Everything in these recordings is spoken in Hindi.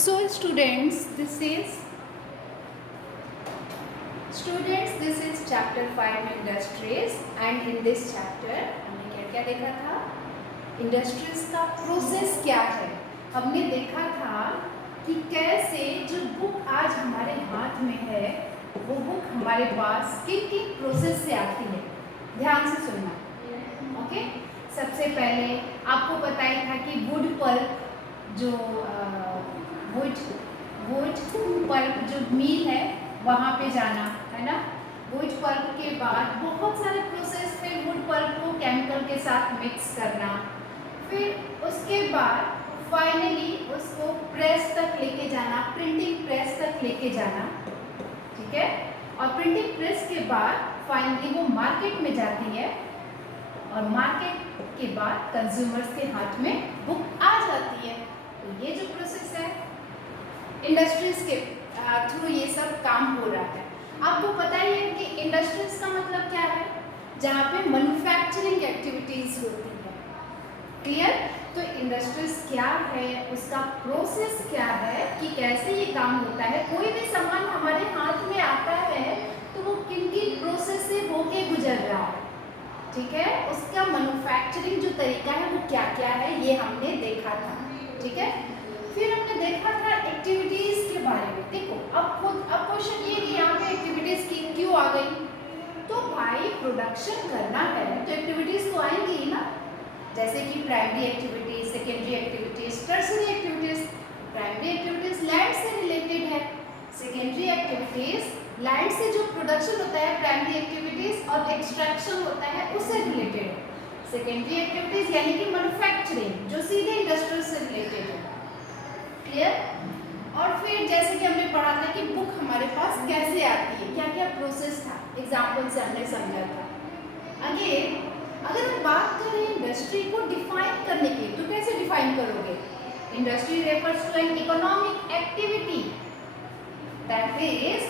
So students this is chapter 5 industries and in this chapter हमने क्या क्या देखा था। इंडस्ट्रीज का प्रोसेस क्या है। हमने देखा था कि कैसे जो बुक आज हमारे हाथ में है वो बुक हमारे पास किन किन प्रोसेस से आती है। ध्यान से सुनना। ओके, सबसे पहले आपको पता ही था कि वुड पल्प जो वुड पल्प जो मिल है वहाँ पे जाना है ना। वुड पल्प के बाद बहुत सारे प्रोसेस, फिर वुड पल्प को केमिकल के साथ मिक्स करना, फिर उसके बाद फाइनली उसको प्रेस तक लेके जाना, प्रिंटिंग प्रेस तक लेके जाना, ठीक है। और प्रिंटिंग प्रेस के बाद फाइनली वो मार्केट में जाती है और मार्केट के बाद कंज्यूमर्स के हाथ में बुक आ जाती है। तो ये जो प्रोसेस है इंडस्ट्रीज के थ्रू ये सब काम हो रहा है। आपको पता ही है कि इंडस्ट्रीज का मतलब क्या है, जहाँ पे मैन्युफैक्चरिंग एक्टिविटीज होती है। क्लियर? तो इंडस्ट्रीज क्या है, उसका प्रोसेस क्या है कि कैसे ये काम होता है। कोई भी सामान हमारे हाथ में आता है तो वो किन किन प्रोसेस से होके गुजर रहा है, ठीक है। उसका मैन्युफैक्चरिंग जो तरीका है वो क्या क्या है ये हमने देखा था, ठीक है। फिर हमने देखा था एक्टिविटीज के बारे में। देखो अब क्वेश्चन ये कि यहाँ पे एक्टिविटीज की क्यों आ गई। तो भाई प्रोडक्शन करना है तो एक्टिविटीज तो आएंगी ही ना, जैसे कि primary activities, secondary activities, tertiary activities. Primary activities land से रिलेटेड है, सेकेंडरी एक्टिविटीज लैंड से जो प्रोडक्शन होता है, प्राइमरी एक्टिविटीज और एक्सट्रैक्शन होता है उससे रिलेटेड है। सेकेंडरी एक्टिविटीज यानी कि मैन्युफैक्चरिंग जो सीधे इंडस्ट्री से रिलेटेड है। क्लियर? और फिर जैसे कि हमने पढ़ा था कि बुक हमारे पास कैसे आती है, क्या क्या प्रोसेस था, एग्जाम्पल से हमने समझा था। अगेन अगर हम बात करें इंडस्ट्री को डिफाइन करने की तो कैसे डिफाइन करोगे। Industry refers to an economic activity that is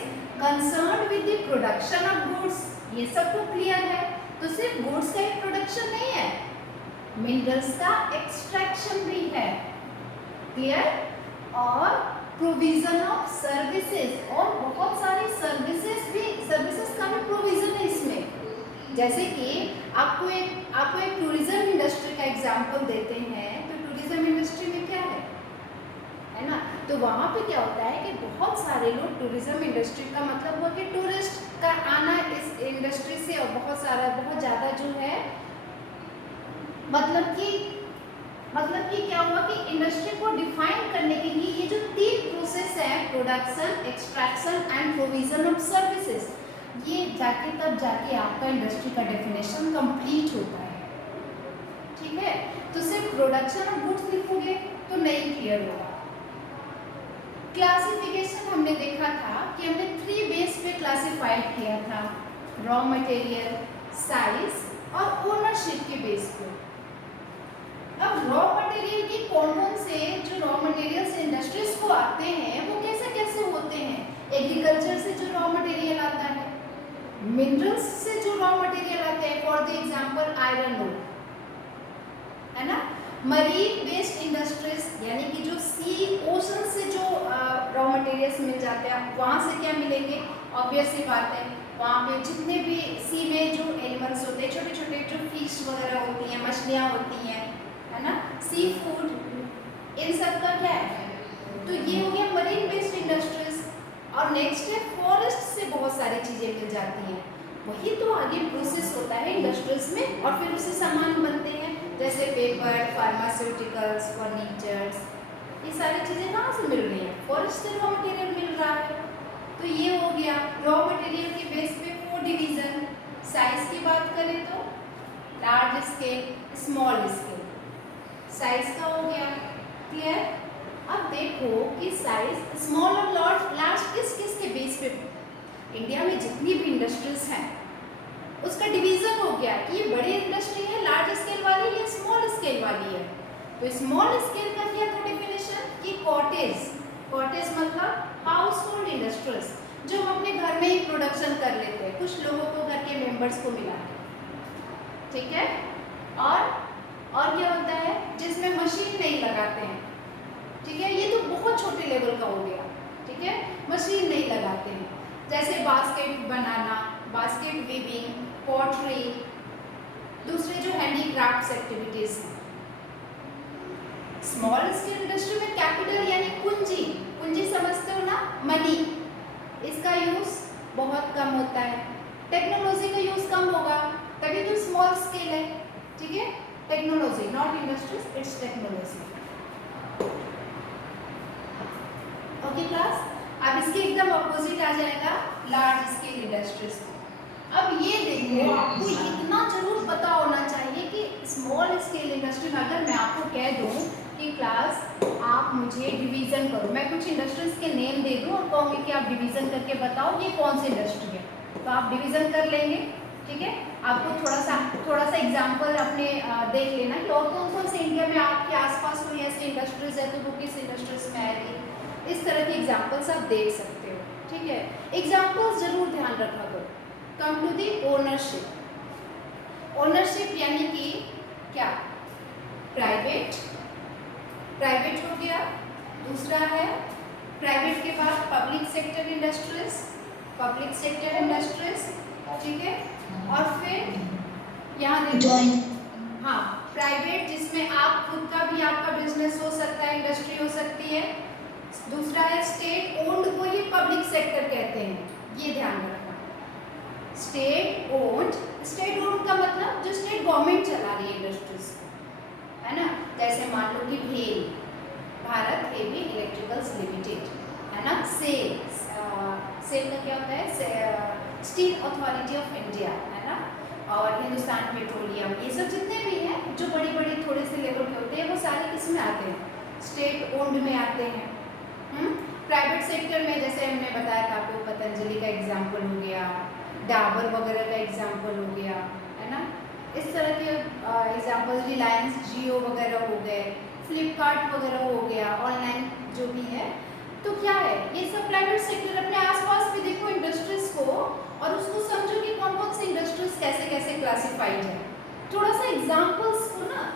concerned with the production of goods. ये सब तो क्लियर है। तो सिर्फ गुड्स का ही प्रोडक्शन नहीं है, मिनरल्स का एक्सट्रैक्शन भी है। क्लियर? और प्रोविजन ऑफ सर्विसेज, और बहुत सारी सर्विसेज का भी प्रोविजन है इसमें। जैसे कि आपको एक टूरिज्म इंडस्ट्री का एग्जांपल देते हैं। तो टूरिज्म इंडस्ट्री में क्या है ना, तो वहाँ पे क्या होता है कि बहुत सारे लोग, टूरिज्म इंडस्ट्री का मतलब हुआ कि टूरिस्ट का आना इस इंडस्ट्री से, और बहुत ज़्यादा जो है मतलब कि क्या हुआ कि इंडस्ट्री को डिफाइन करने के लिए ये जो 3 प्रोसेस है, production, extraction and provision of services, ये तब जाके आपका इंडस्ट्री का डेफिनेशन कंप्लीट होता है, ठीक है। तो सिर्फ प्रोडक्शन ऑफ गुड्स लिखोगे तो नहीं क्लियर होगा। क्लासिफिकेशन हमने देखा था कि हमने 3 बेस पे क्लासिफाइड किया था, रॉ मटेरियल, साइज और ओनरशिप के बेस पे। अब रॉ मटेरियल की कौन से जो रॉ मटेरियल्स इंडस्ट्रीज को आते हैं वो कैसे होते हैं। एग्रीकल्चर से जो रॉ मटेरियल आता है, मिनरल्स से जो रॉ मटेरियल आते हैं, for the example iron ore, है ना। मरीन बेस्ड इंडस्ट्रीज यानी कि जो सी ओशन से जो रॉ मटेरियल्स मिल जाते हैं, वहाँ से क्या मिलेंगे। ऑब्वियस सी बात है, वहाँ पे जितने भी सी में जो एनिमल्स होते हैं, छोटे छोटे जो फिश वगैरह होती हैं, मछलियाँ होती हैं, है ना, सी फूड, इन सब का क्या है। तो ये हो गया मरीन बेस्ड इंडस्ट्रीज। और नेक्स्ट है फॉरेस्ट से बहुत सारी चीज़ें मिल जाती हैं, वही तो आगे प्रोसेस होता है इंडस्ट्रीज में, और फिर उससे सामान बनते हैं जैसे पेपर, फार्मास्यूटिकल्स, फर्नीचर्स। ये सारी चीज़ें कहाँ से मिल रही हैं, फॉरेस्ट से रॉ मटेरियल मिल रहा है। तो ये हो गया रॉ मटेरियल के बेस पे 4 डिवीज़न। साइज की बात करें तो large scale, small scale, size का हो गया। क्लियर? अब देखो कि साइज स्मॉल और लार्ज किस के बेस पे, इंडिया में जितनी भी इंडस्ट्रीज हैं उसका डिवीजन हो गया कि ये बड़ी इंडस्ट्री है लार्ज स्केल वाली, ये स्मॉल स्केल वाली है। तो स्मॉल स्केल का क्या था डेफिनेशन कि कॉटेज मतलब हाउस होल्ड इंडस्ट्रीज, जो हम अपने घर में ही प्रोडक्शन कर लेते हैं, कुछ लोगों को, घर के मेंबर्स को मिला के, ठीक है। और क्या होता है जिसमें मशीन नहीं लगाते हैं, ठीक है। ये तो बहुत छोटे लेवल आते हैं, जैसे बास्केट बनाना, बास्केट वीविंग, पॉटरी, दूसरे जो हैंडीक्राफ्ट्स एक्टिविटीज हैं। स्मॉल स्केल इंडस्ट्री में कैपिटल यानी पूंजी, पूंजी समझते हो ना, मनी, इसका यूज बहुत कम होता है, टेक्नोलॉजी का यूज कम होगा, तभी तो स्मॉल स्केल है। ठीक है, technology, not industries, it's technology. Okay class, अब इसके एकदम अपोजिट आ जाएगा लार्ज स्केल इंडस्ट्रीज। अब ये देखो, आपको इतना जरूर पता होना चाहिए कि स्मॉल स्केल इंडस्ट्री में अगर मैं आपको कह दूं कि क्लास आप मुझे डिवीजन करो, मैं कुछ इंडस्ट्रीज के नेम दे दूं और कहूँगी कि आप डिवीजन करके बताओ ये कौन सी इंडस्ट्री है, तो आप डिवीजन कर लेंगे। ठीक है, आपको थोड़ा सा एग्जाम्पल अपने देख लेना कि और कौन कौन से इंडिया में आपके आसपास कोई ऐसी इंडस्ट्रीज है तो वो किस इंडस्ट्रीज में आएगी, इस तरह के एग्जाम्पल्स आप देख सकते हो। ठीक है, एग्जाम्पल्स जरूर ध्यान रखा करो। Come to the ownership. Ownership यानी कि क्या, प्राइवेट, प्राइवेट हो गया, दूसरा है प्राइवेट के बाद public sector industries, public sector industries. ठीक है, और फिर यहाँ देखो, हाँ प्राइवेट जिसमें आप खुद का भी आपका बिजनेस हो सकता है, इंडस्ट्री हो सकती है। दूसरा है स्टेट ओन्ड को ही पब्लिक सेक्टर कहते हैं, ये ध्यान रखना। स्टेट ओन्ड, स्टेट ओन्ड का मतलब जो स्टेट गवर्नमेंट चला रही है इंडस्ट्रीज, है ना, जैसे मान लो कि भेल, भारत हेवी इलेक्ट्रिकल्स लिमिटेड, है ना, सेल, सेल का क्या होता है, स्टील अथॉरिटी ऑफ इंडिया, है ना, और हिंदुस्तान पेट्रोलियम, ये सब जितने भी हैं जो बड़ी बड़ी थोड़े से लेवल के होते हैं वो सारे किस में आते हैं, स्टेट ओन्ड में आते हैं। प्राइवेट सेक्टर में जैसे हमने बताया था आपको, पतंजलि का एग्जाम्पल हो गया, डाबर वगैरह का एग्जाम्पल हो गया, है ना, इस तरह के एग्जाम्पल, रिलायंस जियो वगैरह हो गए, फ्लिपकार्ट वगैरह हो गया, ऑनलाइन जो भी है। तो क्या है, ये सब प्राइवेट सेक्टर। अपने आसपास भी देखो इंडस्ट्रीज को और उसको समझो कि कौन कौन सी इंडस्ट्रीज कैसे कैसे क्लासिफाइड है। थोड़ा सा एग्जाम्पल्स को ना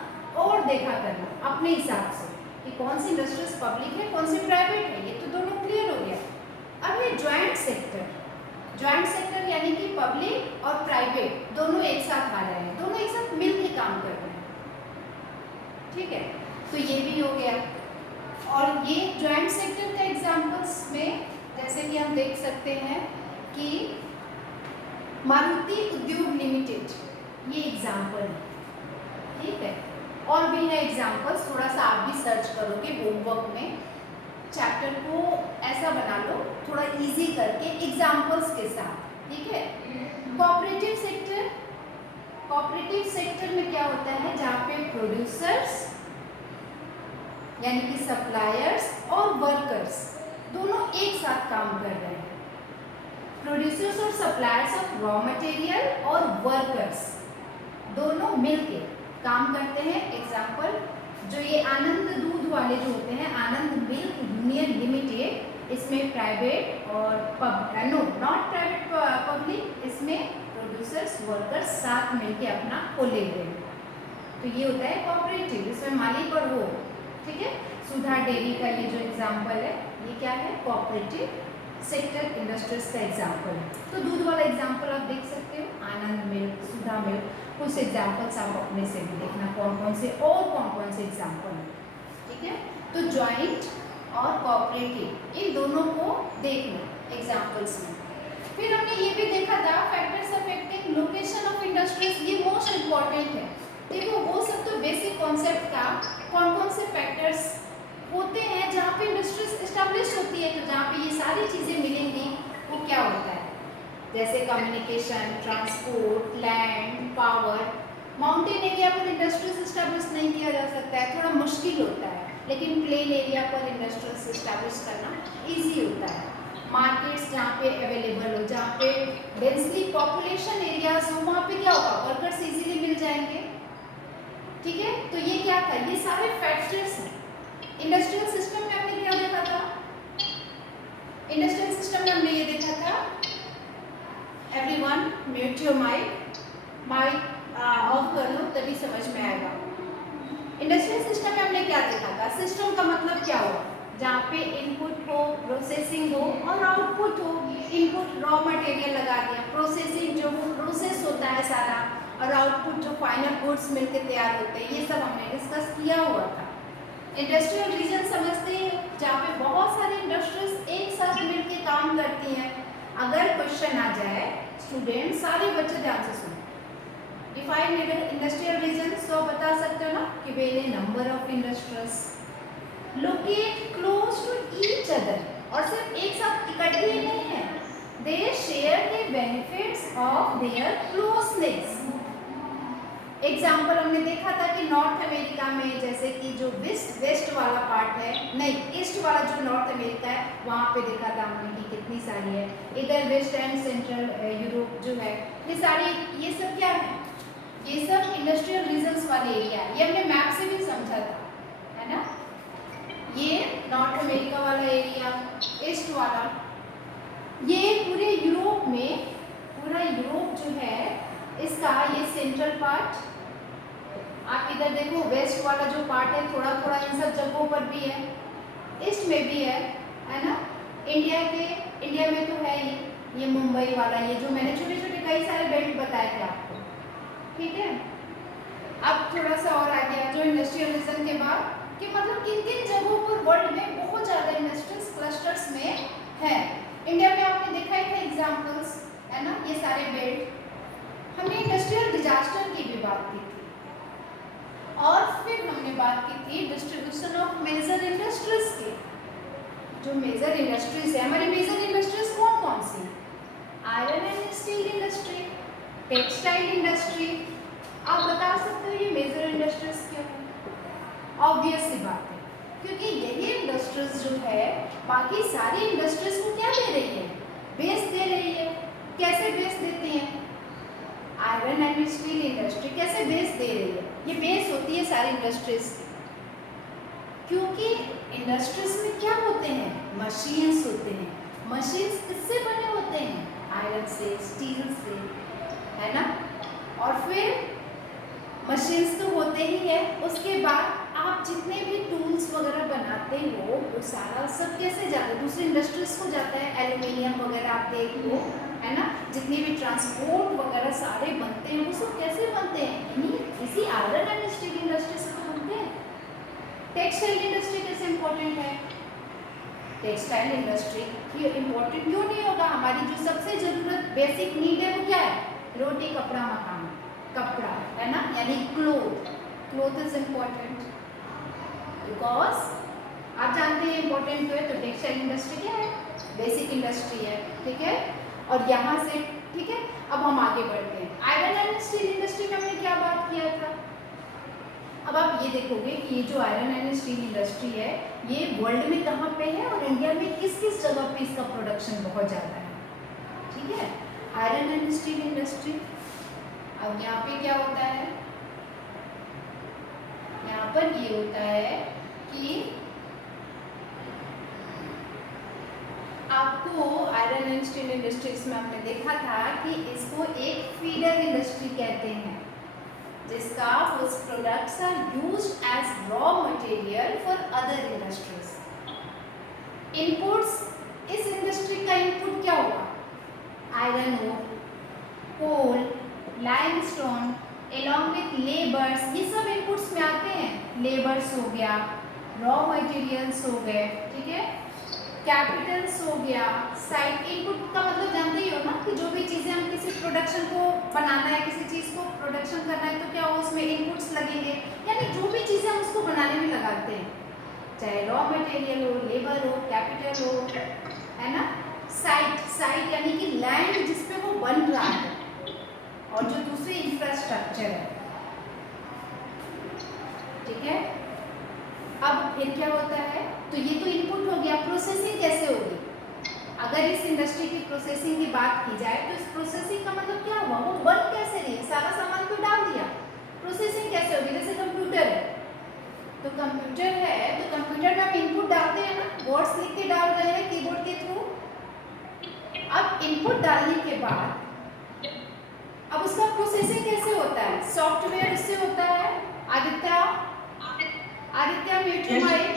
और देखा करना अपने हिसाब से कि कौन सी इंडस्ट्रीज पब्लिक है, कौन सी प्राइवेट है, ये तो दोनों क्लियर हो गया। अब ये ज्वाइंट सेक्टर, ज्वाइंट सेक्टर यानी कि पब्लिक और प्राइवेट दोनों एक साथ आ रहे हैं, दोनों एक साथ मिल के काम कर रहे हैं। ठीक है, तो ये भी हो गया। और ये ज्वाइंट सेक्टर का एग्जांपल्स में जैसे कि हम देख सकते हैं कि मारुति उद्योग लिमिटेड, ये एग्जांपल है। ठीक है, और भी है एग्जांपल्स, थोड़ा सा आप भी सर्च करोगे होमवर्क में, चैप्टर को ऐसा बना लो थोड़ा इजी करके एग्जांपल्स के साथ। ठीक है, कोऑपरेटिव सेक्टर, कोऑपरेटिव सेक्टर में क्या होता है, जहाँ पे प्रोड्यूसर्स यानी कि सप्लायर्स और वर्कर्स दोनों एक साथ काम कर रहे हैं। प्रोड्यूसर्स और सप्लायर्स ऑफ रॉ मटेरियल और वर्कर्स दोनों मिलके काम करते हैं। एग्जांपल, जो ये आनंद दूध वाले जो होते हैं, आनंद मिल्क यूनियन लिमिटेड, इसमें प्राइवेट और नॉट प्राइवेट पब्लिक, इसमें प्रोड्यूसर्स वर्कर्स साथ मिलके अपना खोले हुए हैं। तो ये होता है कोऑपरेटिव, इसमें मालिक और वो। ठीक है, सुधा डेयरी का ये जो एग्जांपल है, ये क्या है, कोऑपरेटिव सेक्टर इंडस्ट्रीज का एग्जांपल है। तो दूध वाला एग्जांपल आप देख सकते हो, आनंद मिल्क, सुधा मिल्क, कुछ एग्जांपल्स आप अपने से भी देखना कौन कौन से और कौन कौन से एग्जांपल हैं। ठीक है, तो ज्वाइंट और कोऑपरेटिव इन दोनों को देखना एग्जांपल्स में। फिर हमने ये भी देखा था factors affecting location of industries, ये मोस्ट इम्पॉर्टेंट है। देखो वो सब तो बेसिक कॉन्सेप्ट का, कौन कौन से फैक्टर्स होते हैं जहाँ पे इंडस्ट्रीज एस्टेब्लिश होती है, तो जहाँ पे ये सारी चीज़ें मिलेंगी वो क्या होता है, जैसे communication, transport, land, power. Mountain area पर इंडस्ट्रीज एस्टेब्लिश नहीं किया जा सकता है, थोड़ा मुश्किल होता है, लेकिन प्लेन एरिया पर इंडस्ट्रीज एस्टेब्लिश करना ईजी होता है। मार्केट्स जहाँ पे अवेलेबल हो, जहाँ पे डेंसली पॉपुलेशन एरियाज हो, वहाँ पे क्या होगा, वर्कर्स इजीली मिल जाएंगे। ठीक है, तो ये क्या था, ये सारे फैक्टर्स हैं। इंडस्ट्रियल सिस्टम में हमने क्या देखा था, इंडस्ट्रियल सिस्टम में हमने ये देखा था, everyone mute your mic, mic off कर लो तभी समझ में आएगा। इंडस्ट्रियल सिस्टम में हमने क्या देखा था, सिस्टम का मतलब क्या हुआ, जहाँ पे इनपुट हो, प्रोसेसिंग हो और आउटपुट हो। इनपुट रॉ मटेरियल लगा दिया, प्रोसेसिंग जो वो प्रोसेस होता है सारा, और आउटपुट जो फाइनल गुड्स मिलके तैयार होते हैं, ये सब हमने डिस्कस किया हुआ था। इंडस्ट्रियल रीजन समझते हैं, जहाँ पे बहुत सारी इंडस्ट्रीज एक साथ मिलके काम करती हैं। अगर क्वेश्चन आ जाए, स्टूडेंट सारे बच्चे ध्यान से सुनो, डिफाइन इंडस्ट्रियल रीजन, तो बता सकते हो ना कि very number of industries locate close to each other, और सिर्फ एक साथ इकट्ठे ही नहीं है, they share the benefits of their closeness. Example हमने देखा था कि नॉर्थ अमेरिका में जैसे कि जो वेस्ट वाला पार्ट है, नहीं ईस्ट वाला जो नॉर्थ अमेरिका है, वहाँ पे देखा था हमने कि कितनी सारी है। इधर वेस्ट एंड सेंट्रल यूरोप जो है, ये सारी, ये सब क्या है, ये सब इंडस्ट्रियल रीजन्स वाले एरिया है। ये हमने मैप से भी समझा था, है ना। ये नॉर्थ अमेरिका वाला एरिया, ईस्ट वाला, ये पूरे यूरोप में, पूरा यूरोप जो है इसका ये सेंट्रल पार्ट, आप इधर देखो वेस्ट वाला जो पार्ट है थोड़ा थोड़ा इन सब जगहों पर भी है, ईस्ट में भी है ना। इंडिया में तो है ही, ये मुंबई वाला, ये जो मैंने छोटे छोटे कई सारे बेल्ट बताए थे आपको, ठीक है। अब थोड़ा सा और आ गया जो इंडस्ट्रियलिज्म के बाद कि मतलब किन किन जगहों पर वर्ल्ड में बहुत ज़्यादा इंडस्ट्रीज क्लस्टर्स में है। इंडिया में आपने देखा ही था एग्जाम्पल्स, है ना, ये सारे बेल्ट। हमने इंडस्ट्रियल डिजास्टर की भी बात की थी, और फिर हमने बात की थी डिस्ट्रीब्यूशन ऑफ मेजर इंडस्ट्रीज की। जो मेजर इंडस्ट्रीज है, हमारी मेजर इंडस्ट्रीज कौन कौन सी? Iron and steel industry, textile industry. आप बता सकते हो ये मेजर इंडस्ट्रीज क्या है? ऑब्वियस सी बात है, क्योंकि यही इंडस्ट्रीज जो है बाकी सारी इंडस्ट्रीज को क्या दे रही है? बेस दे रही है। कैसे बेस देती है? आयरन एंड स्टील इंडस्ट्री कैसे बेस दे रही है? ये बेस होती है सारी इंडस्ट्रीज की, क्योंकि इंडस्ट्रीज में क्या होते हैं? मशीन्स होते हैं। मशीन्स किससे बने होते हैं? आयरन से, स्टील से, है ना। और फिर मशीन्स तो होते ही है, उसके बाद आप जितने भी टूल्स वगैरह बनाते हो वो सारा सब कैसे जाता है? दूसरी इंडस्ट्रीज को जाता है। एल्यूमिनियम वगैरह आप देख लो, है ना, जितने भी ट्रांसपोर्ट वगैरह सारे बनते हैं वो सब कैसे बनते हैं? इसी आयरन एंड स्टील इंडस्ट्री से तो बनते हैं। टेक्सटाइल इंडस्ट्री कैसे इंपॉर्टेंट है? टेक्सटाइल इंडस्ट्री ये इंपॉर्टेंट क्यों नहीं होगा? हमारी जो सबसे जरूरत बेसिक नीड है वो क्या है? रोटी, कपड़ा, मकान। कपड़ा, है ना, यानी cloth. Cloth is important because आप जानते हैं इम्पोर्टेंट क्यों है। तो टेक्सटाइल इंडस्ट्री क्या है? बेसिक इंडस्ट्री है, ठीक है। और यहाँ से, ठीक है, अब हम आगे बढ़ते हैं। आयरन एंड स्टील इंडस्ट्री में हमने क्या बात किया था? अब आप ये देखोगे कि ये जो आयरन एंड स्टील इंडस्ट्री है ये वर्ल्ड में कहाँ पे है और इंडिया में किस किस जगह पे इसका प्रोडक्शन बहुत ज़्यादा है, ठीक है। आयरन एंड स्टील इंडस्ट्री, अब यहाँ पे क्या होता है? यहाँ पर ये होता है कि आपको आयरन एंड स्टील इंडस्ट्रीज में हमने देखा था कि इसको एक फीडर इंडस्ट्री कहते हैं, जिसका whose products are used as raw material for other industries. Inputs, इस इंडस्ट्री का इनपुट क्या होगा? Iron ore, coal, limestone, along with labours, ये सब इनपुट्स में आते हैं। लेबर्स हो गया, रॉ मटेरियल्स हो गए, ठीक है, कैपिटल्स हो गया, साइट। इनपुट का मतलब जानते ही हो ना कि जो भी चीज़ें हम किसी प्रोडक्शन को बनाना है, किसी चीज़ को प्रोडक्शन करना है तो क्या हो, उसमें इनपुट्स लगेंगे, यानी जो भी चीज़ें हम उसको बनाने में लगाते हैं, चाहे रॉ मटेरियल हो, लेबर हो, कैपिटल हो, है ना। साइट यानी कि लैंड जिस पे वो बन रहा है, और जो दूसरे इंफ्रास्ट्रक्चर है, ठीक है। अब फिर क्या होता है? तो ये तो इनपुट हो गया। प्रोसेसिंग कैसे होगी? अगर इस इंडस्ट्री की प्रोसेसिंग की बात की जाए तो इस प्रोसेसिंग का मतलब क्या हुआ? वो बन कैसे रही है? सारा सामान तो डाल दिया, प्रोसेसिंग कैसे होगी? जैसे कंप्यूटर है, तो कंप्यूटर है तो कंप्यूटर में हम इनपुट डालते हैं ना, वर्ड्स लिख के डाल रहे हैं कीबोर्ड के थ्रू। अब इनपुट डालने के बाद अब उसका प्रोसेसिंग कैसे होता है? सॉफ्टवेयर उससे होता है। Aditya mute mic.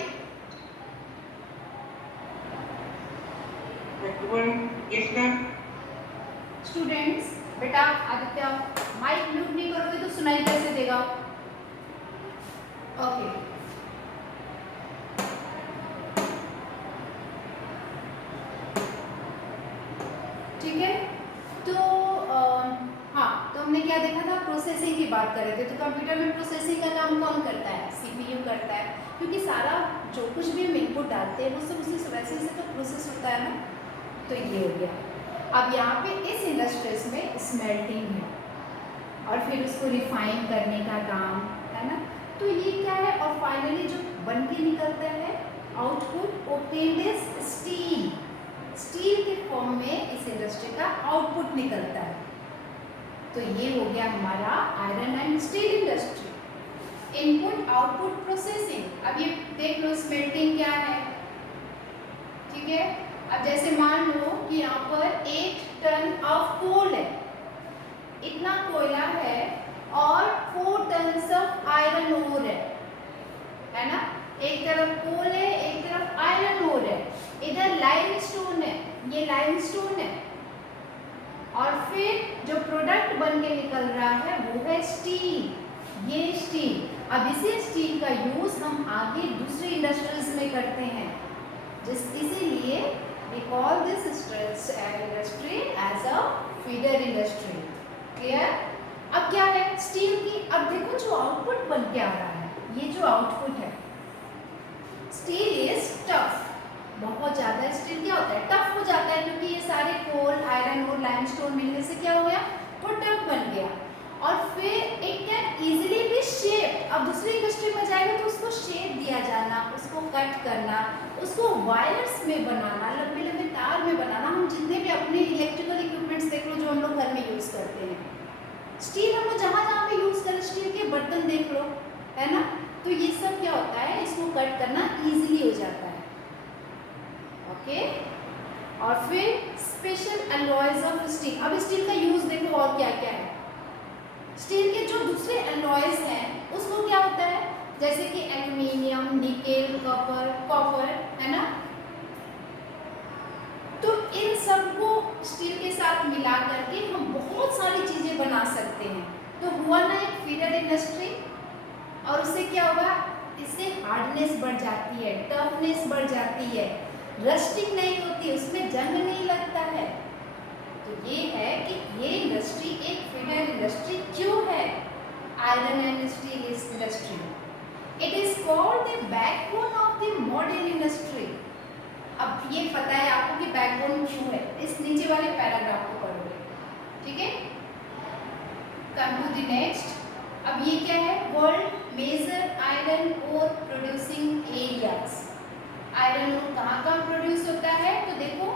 Yes, ma'am. Students, बेटा आदित्य, माइक म्यूट नहीं करोगे तो सुनाई कैसे देगा? ओके, ठीक है। तो हाँ, तो हमने क्या देखा था, प्रोसेसिंग की बात कर रहे थे। तो कंप्यूटर में प्रोसेसिंग का काम कौन करता है? सीपीयू करता है, क्योंकि सारा जो कुछ भी हम इनपुट डालते हैं वो सब उसी वैसे से तो प्रोसेस होता है ना। तो ये हो गया। अब यहाँ पे इस इंडस्ट्रीज में स्मेल्टिंग है और फिर उसको रिफाइन करने का काम है ना। तो ये क्या है, और फाइनली जो बन के निकलता है output, obtained is steel. Steel के फॉर्म में इस इंडस्ट्री का आउटपुट निकलता है। तो ये हो गया हमारा iron and steel industry. Input output processing. अब ये देख लो स्मेल्टिंग क्या है, ठीक है। अब जैसे मान लो कि यहाँ पर 1 टन ऑफ कोल है, इतना कोयला है और 4 टन ऑफ आयरन ओर है ना। एक तरफ कोल है, एक तरफ आयरन ओर है, इधर लाइमस्टोन है, ये लाइमस्टोन है, और फिर जो प्रोडक्ट बन के निकल रहा है वो है स्टील, ये स्टील। अब इसी स्टील का यूज हम आगे दूसरी इंडस्ट्रीज में करते हैं, इसीलिए we call this industry as a feeder industry. Clear? अब क्या है स्टील की, अब देखो जो आउटपुट बन के आ रहा है, ये जो आउटपुट है, स्टील इज टफ। बहुत ज़्यादा स्टील क्या होता है, टफ हो जाता है, क्योंकि ये सारे कोल, आयरन और लाइमस्टोन मिलने से क्या हो गया, वो टफ बन गया। और फिर it can easily B shaped. अब दूसरी इंडस्ट्री में जाएगा तो उसको शेप दिया जाना, उसको कट करना, उसको वायर्स में बनाना, लंबे लंबे तार में बनाना। हम जितने भी अपने इलेक्ट्रिकल इक्विपमेंट्स देख लो जो हम लोग घर में यूज़ करते हैं, स्टील हम लोग जहाँ जहाँ पे यूज़ करें, स्टील के बर्तन देख लो, है ना। तो ये सब क्या होता है, इसको कट करना ईजिली हो जाता है। ओके, और फिर स्पेशल अलॉयज ऑफ स्टील। अब स्टील का यूज़ देखो और क्या क्या है। स्टील के जो दूसरे अलॉयज हैं उसको क्या होता है, जैसे कि एल्यूमिनियम, निकेल, कॉपर, है ना। तो इन सबको स्टील के साथ मिला करके हम बहुत सारी चीजें बना सकते हैं। तो हुआ ना एक फीडर इंडस्ट्री, और उससे क्या होगा, इससे हार्डनेस बढ़ जाती है, टफनेस बढ़ जाती है, रस्टिंग नहीं होती, उसमें जंग नहीं लगता है। तो ये है कि ये इंडस्ट्री एक फीडर इंडस्ट्री क्यों है, iron and steel industry. It is called the backbone of the modern industry. अब ये पता है आपको कि बैकबोन क्यों है, इस नीचे वाले पैराग्राफ को पढ़ोगे, ठीक है। Come to the next. अब ये क्या है, world major iron ore producing areas. Iron ore कहाँ कहाँ प्रोड्यूस होता है, तो देखो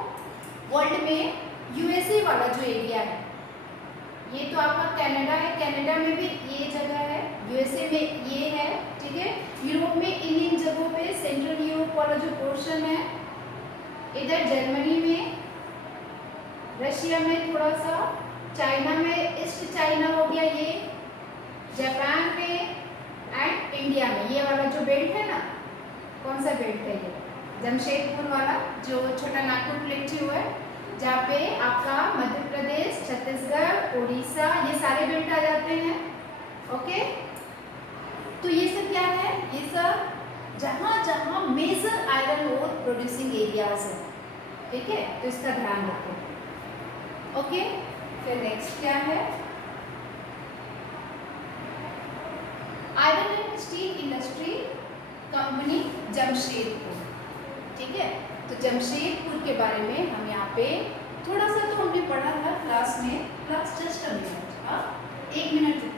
वर्ल्ड में यूएसए वाला जो एरिया है, ये तो आपका कनाडा है, कनाडा में भी ये जगह है, यूएसए में ये है, ठीक है। यूरोप में इन जगहों पे, सेंट्रल यूरोप वाला जो पोर्शन है, इधर जर्मनी में, रशिया में थोड़ा सा, चाइना में ईस्ट चाइना हो गया ये, जापान में एंड इंडिया में ये वाला जो बेल्ट है ना, कौन सा बेल्ट है ये, जमशेदपुर वाला जो छोटा नागपुर प्लेट्यू है, जहाँ पे आपका मध्य प्रदेश, छत्तीसगढ़, उड़ीसा, ये सारे बेल्ट आ जाते हैं। ओके, तो ये सब क्या है, ये सब जहाँ जहाँ major iron ore producing areas है, ठीक है, तो इसका ध्यान रखो। ओके, फिर नेक्स्ट क्या है, iron and steel industry company Jamshedpur, ठीक है। तो जमशेदपुर के बारे में हम यहाँ पे थोड़ा सा तो हमने पढ़ा था क्लास में, class just a minute, 1 minute